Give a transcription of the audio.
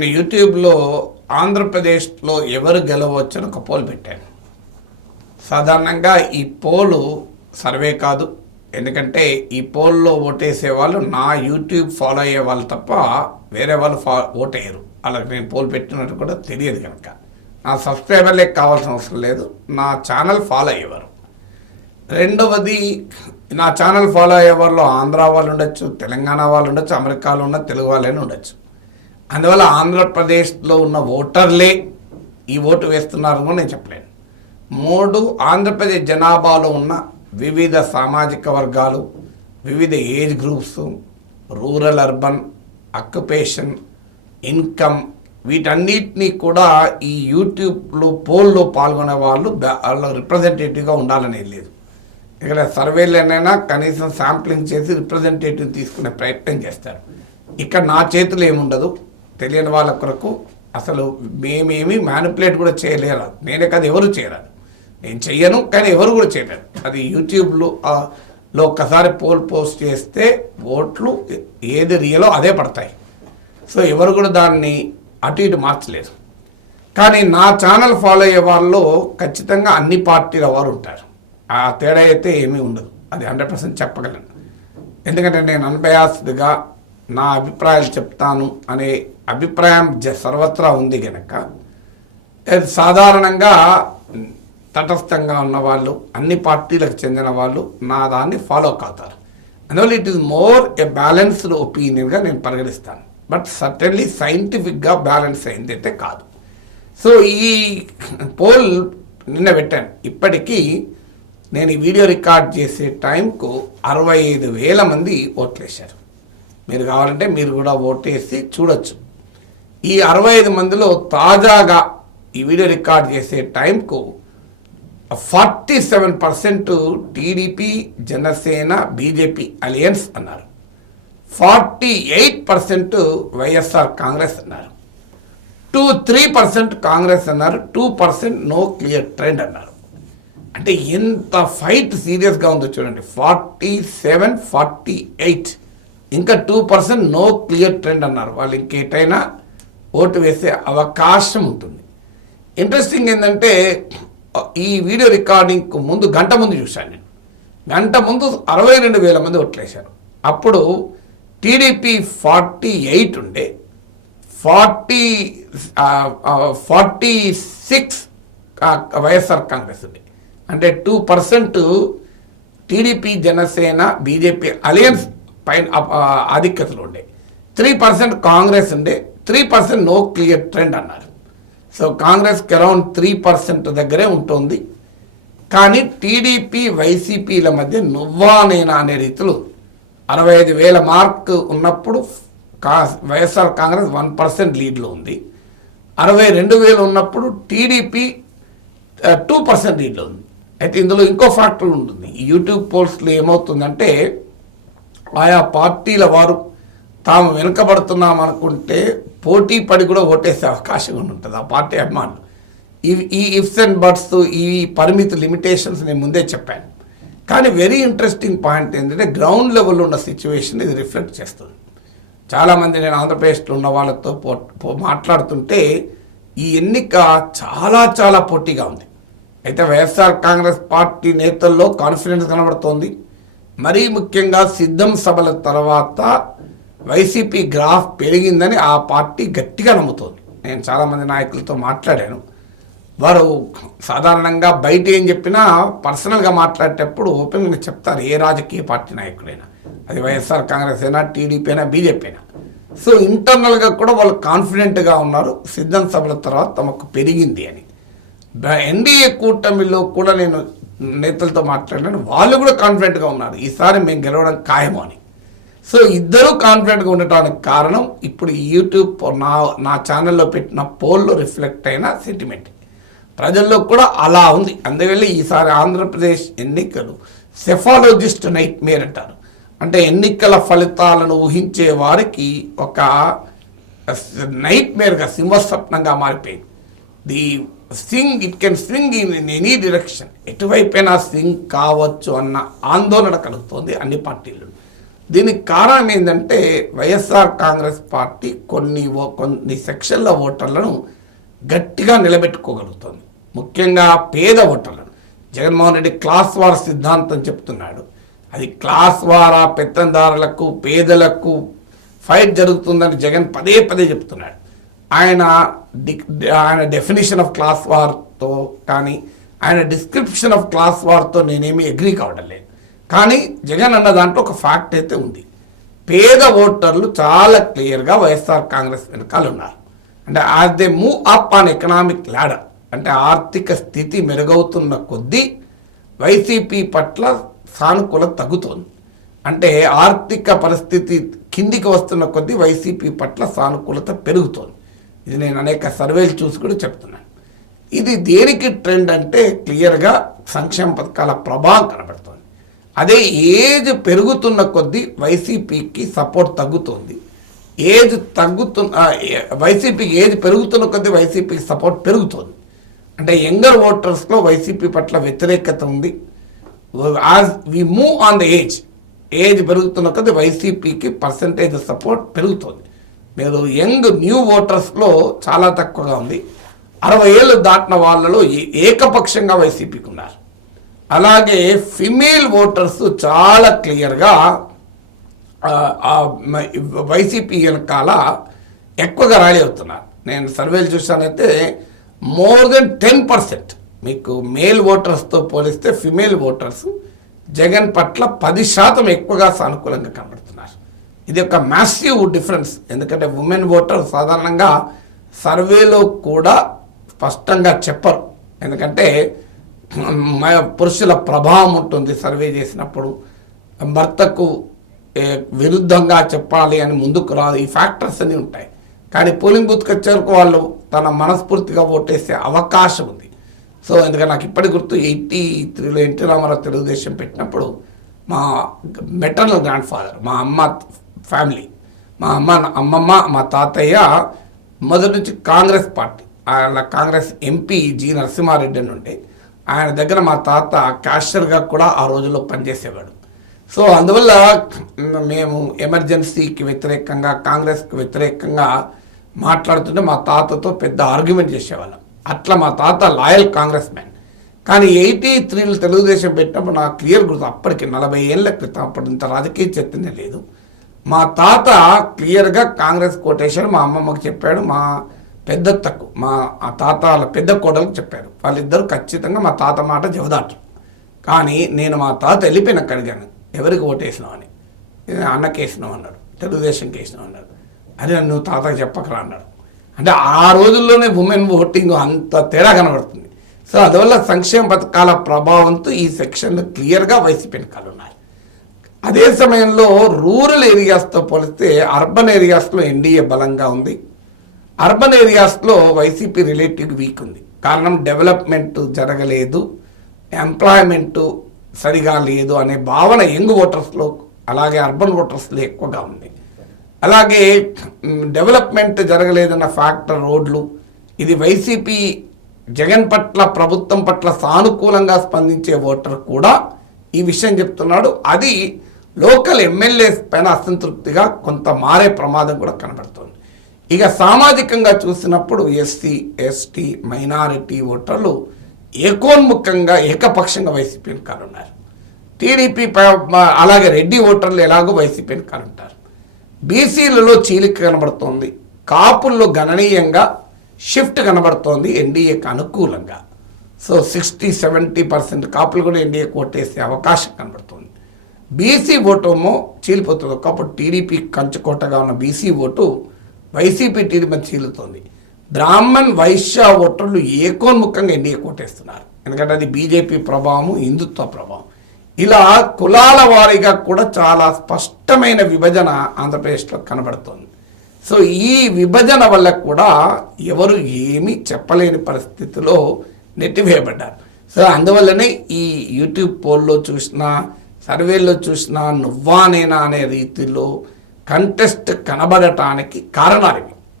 నేను యూట్యూబ్లో ఆంధ్రప్రదేశ్లో ఎవరు గెలవచ్చని ఒక పోల్ పెట్టాను. సాధారణంగా ఈ పోలు సర్వే కాదు. ఎందుకంటే ఈ పోల్లో ఓటేసే వాళ్ళు నా యూట్యూబ్ ఫాలో అయ్యే వాళ్ళు తప్ప వేరే వాళ్ళు ఫా ఓటేయరు. అలా నేను పోల్ పెట్టినట్టు కూడా తెలియదు కనుక. నా సబ్స్క్రైబర్లే కావాల్సిన అవసరం లేదు. నా ఛానల్ ఫాలో అయ్యేవారు. రెండవది నా ఛానల్ ఫాలో అయ్యే వాళ్ళు ఆంధ్ర వాళ్ళు ఉండొచ్చు తెలంగాణ వాళ్ళు ఉండొచ్చు అమెరికాలో ఉన్న తెలుగు వాళ్ళైనా ఉండొచ్చు. అందువల్ల ఆంధ్రప్రదేశ్లో ఉన్న ఓటర్లే ఈ ఓటు వేస్తున్నారు కూడా నేను చెప్పలేను. మూడు ఆంధ్రప్రదేశ్ జనాభాలో ఉన్న వివిధ సామాజిక వర్గాలు వివిధ age groups rural urban occupation income వీటన్నిటినీ కూడా ఈ యూట్యూబ్లో పోల్లో పాల్గొనే వాళ్ళు వాళ్ళ రిప్రజెంటేటివ్గా ఉండాలని లేదు. ఇక్కడ సర్వేలనైనా కనీసం శాంప్లింగ్ చేసి రిప్రజెంటేటివ్ తీసుకునే ప్రయత్నం చేస్తారు. ఇక్కడ నా చేతులు ఏముండదు? తెలియని వాళ్ళ కొరకు అసలు మేమేమి మ్యానిపులేట్ కూడా చేయలేరు. నేనే కాదు ఎవరు చేయరాదు. నేను చెయ్యను కానీ ఎవరు కూడా చేయలేరు. అది యూట్యూబ్లో లో ఒక్కసారి పోల్ పోస్ట్ చేస్తే ఓట్లు ఏది రియలో అదే పడతాయి. సో ఎవరు కూడా దాన్ని అటు ఇటు మార్చలేరు. కానీ నా ఛానల్ ఫాలో అయ్యే వాళ్ళు ఖచ్చితంగా అన్ని పార్టీల వారు ఉంటారు. ఆ తేడా అయితే ఏమీ ఉండదు. అది హండ్రెడ్ పర్సెంట్ చెప్పగలను. ఎందుకంటే నేను అన్బయాస్డ్గా నా అభిప్రాయాలు చెప్తాను అనే అభిప్రాయం జ సర్వత్రా ఉంది కనుక సాధారణంగా తటస్థంగా ఉన్నవాళ్ళు అన్ని పార్టీలకు చెందిన వాళ్ళు నా దాన్ని ఫాలో కాతారు. అందువల్ల it is more a balanced ఒపీనియన్గా నేను పరిగణిస్తాను. బట్ సర్టన్లీ సైంటిఫిక్గా బ్యాలెన్స్ అయింది అయితే కాదు. సో ఈ పోల్ నిన్న పెట్టాను. ఇప్పటికీ నేను ఈ వీడియో రికార్డ్ చేసే టైంకు అరవై ఐదు వేల మంది ఓట్లేశారు. మీరు కావాలంటే మీరు కూడా ఓటేసి చూడొచ్చు. ఈ అరవై ఐదు మందిలో తాజాగా ఈ వీడియో రికార్డ్ చేసే టైంకు forty seven percent TDP Janasena BJP alliance అన్నారు. Forty eight percent YSR Congress అన్నారు. టూ త్రీ పర్సెంట్ కాంగ్రెస్ అన్నారు. Two percent no clear trend అన్నారు. అంటే ఎంత ఫైట్ సీరియస్గా ఉందో చూడండి. Forty seven forty eight. ఇంకా two percent no clear trend అన్నారు. వాళ్ళు ఇంకేటైనా ఓటు వేసే అవకాశం ఉంటుంది. ఇంట్రెస్టింగ్ ఏంటంటే ఈ వీడియో రికార్డింగ్కు ముందు గంట ముందు చూశాను నేను. గంట ముందు అరవై రెండు వేల మంది ఓట్లేశారు. అప్పుడు టీడీపీ ఫార్టీ ఎయిట్ ఉండే. Forty forty six YSR Congress ఉంది అంటే two percent TDP Janasena BJP alliance పైన ఆధిక్యతలు ఉండే. త్రీ పర్సెంట్ కాంగ్రెస్ ఉండే. Three percent no clear trend అన్నారు. సో కాంగ్రెస్కి అరౌండ్ త్రీ పర్సెంట్ దగ్గరే ఉంటుంది. కానీ టీడీపీ వైసీపీల మధ్య నువ్వా నేనా అనే రీతిలో అరవై ఐదు వేల మార్క్ ఉన్నప్పుడు కా వైఎస్ఆర్ కాంగ్రెస్ వన్ పర్సెంట్ లీడ్లో ఉంది. అరవై రెండు వేలు ఉన్నప్పుడు టీడీపీ టూ పర్సెంట్ లీడ్లో ఉంది. అయితే ఇందులో ఇంకో ఫ్యాక్టర్ ఉంటుంది. యూట్యూబ్ పోల్స్లో ఏమవుతుందంటే ఆయా పార్టీల వారు తాము వెనుకబడుతున్నాం అనుకుంటే పోటీ పడి కూడా ఓటేసే అవకాశం ఉంటుంది ఆ పార్టీ అభిమానులు. ఇవి ఈ ఇఫ్స్ అండ్ బట్స్ ఈ పరిమితి లిమిటేషన్స్ నేను ముందే చెప్పాను. కానీ వెరీ ఇంట్రెస్టింగ్ పాయింట్ ఏంటంటే గ్రౌండ్ లెవెల్లో ఉన్న సిచ్యువేషన్ ఇది రిఫ్లెక్ట్ చేస్తుంది. చాలామంది నేను ఆంధ్రప్రదేశ్లో ఉన్న వాళ్ళతో పో- మాట్లాడుతుంటే ఈ ఎన్నిక చాలా చాలా పోటీగా ఉంది. అయితే వైఎస్ఆర్ కాంగ్రెస్ పార్టీ నేతల్లో కాన్ఫిడెన్స్ కనబడుతోంది. మరీ ముఖ్యంగా సిద్ధం సభల తర్వాత వైసీపీ గ్రాఫ్ పెరిగిందని ఆ పార్టీ గట్టిగా నమ్ముతోంది. నేను చాలామంది నాయకులతో మాట్లాడాను. వారు సాధారణంగా బయట ఏం చెప్పినా పర్సనల్గా మాట్లాడేటప్పుడు ఓపెన్గా చెప్తారు ఏ రాజకీయ పార్టీ నాయకుడైనా. అది వైఎస్ఆర్ కాంగ్రెస్ అయినా టీడీపీ అయినా బీజేపీ అయినా. సో ఇంటర్నల్గా కూడా వాళ్ళు కాన్ఫిడెంట్గా ఉన్నారు. సిద్ధం సభల తర్వాత తమకు పెరిగింది అని. ఎన్డీఏ కూటమిలో కూడా నేను నేతలతో మాట్లాడినాను. వాళ్ళు కూడా కాన్ఫిడెంట్గా ఉన్నారు. ఈసారి మేము గెలవడం ఖాయము అని. సో ఇద్దరూ కాన్ఫిడెంట్గా ఉండటానికి కారణం ఇప్పుడు యూట్యూబ్ నా నా ఛానల్లో పెట్టిన పోల్లో రిఫ్లెక్ట్ అయిన సెంటిమెంట్ ప్రజల్లో కూడా అలా ఉంది. అందువల్ల ఈసారి ఆంధ్రప్రదేశ్ ఎన్నికలు సెఫాలజిస్ట్ నైట్ మేర్ అంటారు. అంటే ఎన్నికల ఫలితాలను ఊహించే వారికి ఒక నైట్ మేర్గా సింహస్వప్నంగా మారిపోయింది. The swing it can swing in any direction ఎటువైపైనా swing కావచ్చు అన్న ఆందోళన కలుగుతోంది అన్ని పార్టీలు దీనికి కారణం ఏంటంటే వైఎస్ఆర్ కాంగ్రెస్ పార్టీ కొన్ని ఓ- కొన్ని సెక్షన్ల ఓటర్లను గట్టిగా నిలబెట్టుకోగలుగుతుంది. ముఖ్యంగా పేద ఓటర్లను. జగన్మోహన్ రెడ్డి క్లాస్ వార్ సిద్ధాంతం చెప్తున్నాడు. అది క్లాస్ వారా పెత్తందారులకు పేదలకు ఫైట్ జరుగుతుందని జగన్ పదే పదే చెప్తున్నాడు. ఆయన ఆయన డెఫినేషన్ ఆఫ్ క్లాస్ వార్తో కానీ ఆయన డిస్క్రిప్షన్ ఆఫ్ క్లాస్ వార్తో నేనేమి అగ్రీ కావడం లేదు. కానీ జగన్ అన్న దాంట్లో ఒక ఫ్యాక్ట్ అయితే ఉంది. పేద ఓటర్లు చాలా క్లియర్గా వైఎస్ఆర్ కాంగ్రెస్ వెనకాల ఉన్నారు. అంటే are they move up on economic ladder అంటే ఆర్థిక స్థితి మెరుగవుతున్న కొద్దీ వైసీపీ పట్ల సానుకూలత తగ్గుతోంది. అంటే ఆర్థిక పరిస్థితి కిందికి వస్తున్న కొద్దీ వైసీపీ పట్ల సానుకూలత పెరుగుతోంది. ఇది నేను అనేక సర్వేలు చూసి కూడా చెప్తున్నాను. ఇది దేనికి ట్రెండ్ అంటే క్లియర్గా సంక్షేమ పథకాల ప్రభావం కనబడుతుంది. అదే ఏజ్ పెరుగుతున్న కొద్దీ వైసీపీకి సపోర్ట్ తగ్గుతుంది. ఏజ్ తగ్గుతున్న వైసీపీకి ఏజ్ పెరుగుతున్న కొద్దీ వైసీపీకి సపోర్ట్ పెరుగుతుంది. అంటే యంగర్ ఓటర్స్లో వైసీపీ పట్ల వ్యతిరేకత ఉంది. As we move on the age age పెరుగుతున్న కొద్దీ వైసీపీకి పర్సంటేజ్ సపోర్ట్ పెరుగుతుంది. మీరు యంగ్ న్యూ ఓటర్స్లో చాలా తక్కువగా ఉంది. అరవై ఏళ్ళు దాటిన వాళ్ళలో ఏ- ఏకపక్షంగా వైసీపీకి ఉన్నారు. అలాగే ఫిమేల్ ఓటర్స్ చాలా క్లియర్గా వైసీపీ వెనకాల ఎక్కువగా ర్యాలీ అవుతున్నారు. నేను సర్వేలు చూసానైతే మోర్ దెన్ టెన్ పర్సెంట్ మీకు మేల్ ఓటర్స్తో పోలిస్తే ఫిమేల్ ఓటర్స్ జగన్ పట్ల పది శాతం ఎక్కువగా సానుకూలంగా కనబడుతున్నారు. ఇది ఒక మ్యాసివ్ డిఫరెన్స్. ఎందుకంటే ఉమెన్ ఓటర్ సాధారణంగా సర్వేలో కూడా స్పష్టంగా చెప్పరు. ఎందుకంటే పురుషుల ప్రభావం ఉంటుంది సర్వే చేసినప్పుడు. భర్తకు విరుద్ధంగా చెప్పాలి అని ముందుకు రాదు. ఈ ఫ్యాక్టర్స్ అన్నీ ఉంటాయి. కానీ పోలింగ్ బూత్కి వచ్చేవరకు వాళ్ళు తన మనస్ఫూర్తిగా ఓటేసే అవకాశం ఉంది. సో ఎందుకంటే నాకు ఇప్పటి గుర్తు ఎయిటీ త్రీలో ఎన్టీ రామారావు తెలుగుదేశం పెట్టినప్పుడు మా మెటర్నల్ గ్రాండ్ ఫాదర్ మా అమ్మ ఫ్యామిలీ మా అమ్మ అమ్మమ్మ మా తాతయ్య మొదటి నుంచి కాంగ్రెస్ పార్టీ ఆయన కాంగ్రెస్ ఎంపీ జి నరసింహారెడ్డి అని ఉండే. ఆయన దగ్గర మా తాత క్యాషియర్గా కూడా ఆ రోజుల్లో పనిచేసేవాడు. సో అందువల్ల మేము ఎమర్జెన్సీకి వ్యతిరేకంగా కాంగ్రెస్కి వ్యతిరేకంగా మాట్లాడుతుంటే మా తాతతో పెద్ద ఆర్గ్యుమెంట్ చేసేవాళ్ళం. అట్లా మా తాత లాయల్ కాంగ్రెస్ మ్యాన్ కానీ ఎయిటీ త్రీలో తెలుగుదేశం పెట్టినప్పుడు నాకు క్లియర్ గుర్తు అప్పటికి నలభై ఏళ్ళ క్రితం అప్పుడు ఇంత రాజకీయ చైతన్యం లేదు. మా తాత క్లియర్గా కాంగ్రెస్ కోటేషన్ మా అమ్మమ్మకి చెప్పాడు మా పెద్ద తక్కు. మా ఆ తాత వాళ్ళ పెద్ద కోడలకు చెప్పారు. వాళ్ళిద్దరూ ఖచ్చితంగా మా తాత మాట జవదాటరు కానీ నేను మా తాత వెళ్ళిపోయినాక అడిగాను ఎవరికి ఓటేసినావు అని. "ఏ, అన్నకి వేసినావు అన్నాడు. తెలుగుదేశంకి వేసినావు అన్నాడు. అరే నువ్వు తాతకి చెప్పకరా అన్నాడు. అంటే ఆ రోజుల్లోనే ఉమెన్ ఓటింగ్ అంత తేడా కనబడుతుంది. సో అందువల్ల సంక్షేమ పథకాల ప్రభావంతో ఈ సెక్షన్లు క్లియర్గా వైసీపీ వెనకాల ఉన్నాయి. అదే సమయంలో రూరల్ ఏరియాస్తో పోలిస్తే అర్బన్ ఏరియాస్లో ఎన్డీఏ బలంగా ఉంది. అర్బన్ ఏరియాస్లో వైసీపీ రిలేటివ్ వీక్ ఉంది. కారణం డెవలప్మెంట్ జరగలేదు ఎంప్లాయ్మెంట్ సరిగా లేదు అనే భావన యంగ్ ఓటర్స్లో అలాగే అర్బన్ ఓటర్స్లో ఎక్కువగా ఉంది. అలాగే డెవలప్మెంట్ జరగలేదన్న ఫ్యాక్టర్ రోడ్లు ఇది వైసీపీ జగన్ పట్ల ప్రభుత్వం పట్ల సానుకూలంగా స్పందించే ఓటర్ కూడా ఈ విషయం చెప్తున్నాడు. అది లోకల్ ఎమ్మెల్యేస్ పైన అసంతృప్తిగా కొంత మారే ప్రమాదం కూడా కనబడుతుంది. ఇక సామాజికంగా చూసినప్పుడు ఎస్సీ ఎస్టీ మైనారిటీ ఓటర్లు ఏకోన్ముఖంగా ఏకపక్షంగా వైసీపీని వెనకాల టీడీపీ అలాగే రెడ్డి ఓటర్లు ఎలాగో వైసీపీని వెనకాల బీసీలలో చీలిక కనబడుతోంది. కాపుల్లో గణనీయంగా షిఫ్ట్ కనబడుతోంది ఎన్డీఏకి అనుకూలంగా. సో సిక్స్టీ సెవెంటీ పర్సెంట్ కాపులు కూడా ఎన్డీఏకి ఓటేసే అవకాశం కనబడుతుంది. బీసీ ఓటేమో చీలిపోతుంది. ఒకప్పుడు టీడీపీ కంచుకోటగా ఉన్న బీసీ ఓటు వైసీపీ టీడీపీ చీలుతోంది. బ్రాహ్మణ్ వైశ్య ఓటర్లు ఏకోన్ముఖంగా ఎన్డీఏ కోటేస్తున్నారు ఎందుకంటే అది బీజేపీ ప్రభావము హిందుత్వ ప్రభావం. ఇలా కులాల వారీగా కూడా చాలా స్పష్టమైన విభజన ఆంధ్రప్రదేశ్లో కనబడుతోంది. సో ఈ విభజన వల్ల కూడా ఎవరు ఏమీ చెప్పలేని పరిస్థితిలో నెట్టివేయబడ్డారు. సో అందువల్లనే ఈ యూట్యూబ్ పోల్లో చూసినా సర్వేల్లో చూసినా నువ్వా నేనా అనే రీతిలో కంటెస్ట్ కనబడటానికి కారణాలు ఇవి.